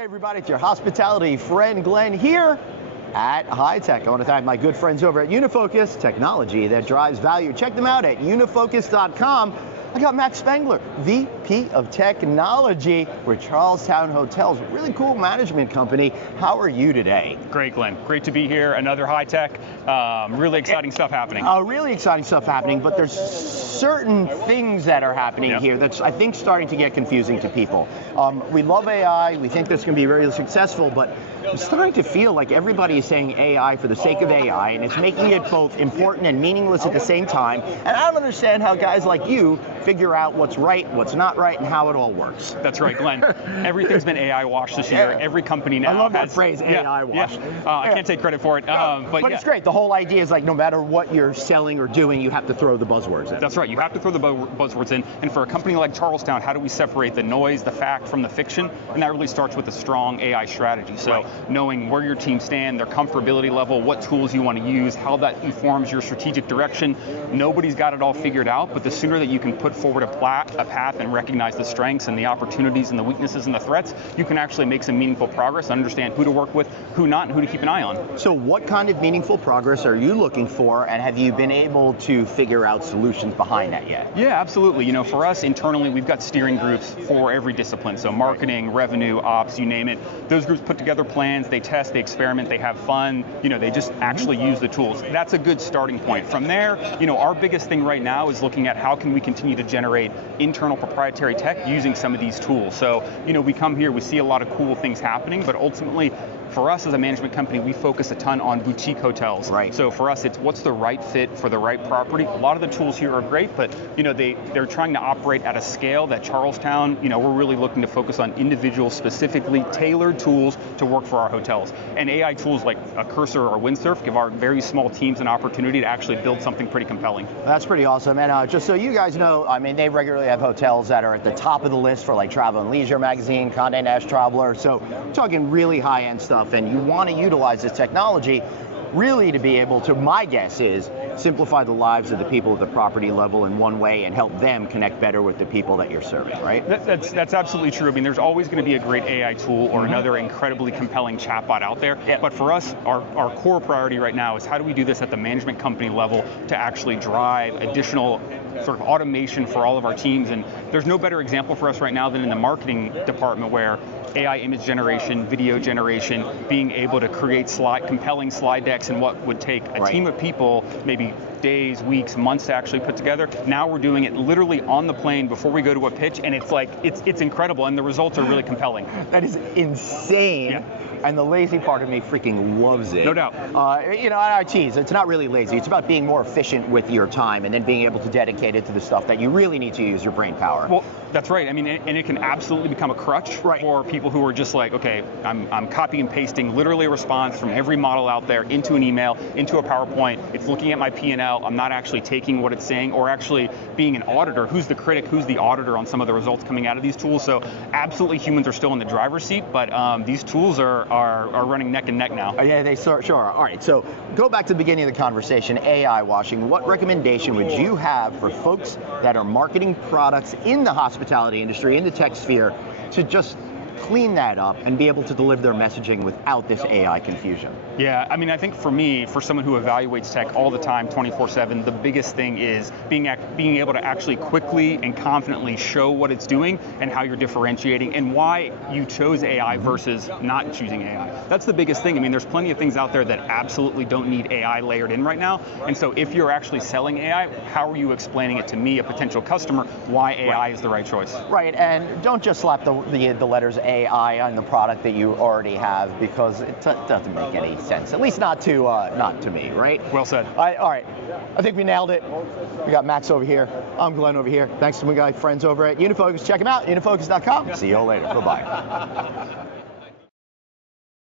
Hey everybody, it's your hospitality friend Glenn here at High Tech. I want to thank my good friends over at Unifocus, technology that drives value. Check them out at unifocus.com. I got Matt Spengler, VP of Technology with Charlestowne Hotels, a really cool management company. How are you today? Great, Glenn. Great to be here. Another High Tech. Really exciting stuff happening. Really exciting stuff happening, but there's certain things that are happening here that's, I think, starting to get confusing to people. We love AI. We think that's going to be very successful, but it's starting to feel like everybody is saying AI for the sake of AI, and it's making it both important and meaningless at the same time. And I don't understand how guys like you figure out what's right, what's not right, and how it all works. That's right, Glenn. Everything's been AI washed this year. Every company now I love that phrase, AI washed. I can't take credit for it. But it's great. The whole idea is like no matter what you're selling or doing, you have to throw the buzzwords in. That's right. You have to throw the buzzwords in. And for a company like Charlestowne, how do we separate the noise, the fact from the fiction? And that really starts with a strong AI strategy. So knowing where your team stand, their comfortability level, what tools you want to use, how that informs your strategic direction. Nobody's got it all figured out, but the sooner that you can put forward a path and recognize the strengths and the opportunities and the weaknesses and the threats, you can actually make some meaningful progress, understand who to work with, who not, and who to keep an eye on. So what kind of meaningful progress are you looking for, and have you been able to figure out solutions behind that yet? Yeah, absolutely. You know, for us internally, we've got steering groups for every discipline. So marketing, revenue, ops, you name it. Those groups put together plans, they test, they experiment, they have fun, they just actually use the tools. That's a good starting point. From there, our biggest thing right now is looking at how can we continue to generate internal proprietary tech using some of these tools. So, we come here, we see a lot of cool things happening, but ultimately, for us as a management company, we focus a ton on boutique hotels. Right. So for us, it's what's the right fit for the right property. A lot of the tools here are great, but they're trying to operate at a scale that Charlestowne, we're really looking to focus on individual, specifically tailored tools to work for our hotels. And AI tools like a Cursor or Windsurf give our very small teams an opportunity to actually build something pretty compelling. That's pretty awesome. And just so you guys know, they regularly have hotels that are at the top of the list for like Travel and Leisure magazine, Condé Nast Traveler. So we're talking really high-end stuff. And you want to utilize this technology really to be able to, my guess is, simplify the lives of the people at the property level in one way and help them connect better with the people that you're serving, right? That's absolutely true. There's always going to be a great AI tool or another incredibly compelling chatbot out there. Yeah. But for us, our core priority right now is how do we do this at the management company level to actually drive additional sort of automation for all of our teams. And there's no better example for us right now than in the marketing department where AI image generation, video generation, being able to create compelling slide decks and what would take a team of people maybe days, weeks, months to actually put together. Now we're doing it literally on the plane before we go to a pitch, and it's incredible, and the results are really compelling. That is insane. Yeah. And the lazy part of me freaking loves it. No doubt. I tease, it's not really lazy. It's about being more efficient with your time and then being able to dedicate it to the stuff that you really need to use your brain power. Well, that's right. And it can absolutely become a crutch for people who are just like, okay, I'm copy and pasting literally a response from every model out there into an email, into a PowerPoint. It's looking at my P&L. I'm not actually taking what it's saying or actually being an auditor. Who's the critic? Who's the auditor on some of the results coming out of these tools? So absolutely humans are still in the driver's seat, but these tools are running neck and neck now. Yeah, they sure are. All right, so go back to the beginning of the conversation, AI washing. What recommendation would you have for folks that are marketing products in the hospitality industry, in the tech sphere, to just clean that up and be able to deliver their messaging without this AI confusion? Yeah, I think for me, for someone who evaluates tech all the time, 24/7, the biggest thing is being able to actually quickly and confidently show what it's doing and how you're differentiating and why you chose AI versus not choosing AI. That's the biggest thing. There's plenty of things out there that absolutely don't need AI layered in right now. And so if you're actually selling AI, how are you explaining it to me, a potential customer, why AI is the right choice? Right, and don't just slap the letters AI on the product that you already have, because it doesn't make any sense. At least not to me, right? Well said. All right. I think we nailed it. We got Max over here. I'm Glenn over here. Thanks to my friends over at Unifocus. Check them out, unifocus.com. See you all later. Bye-bye.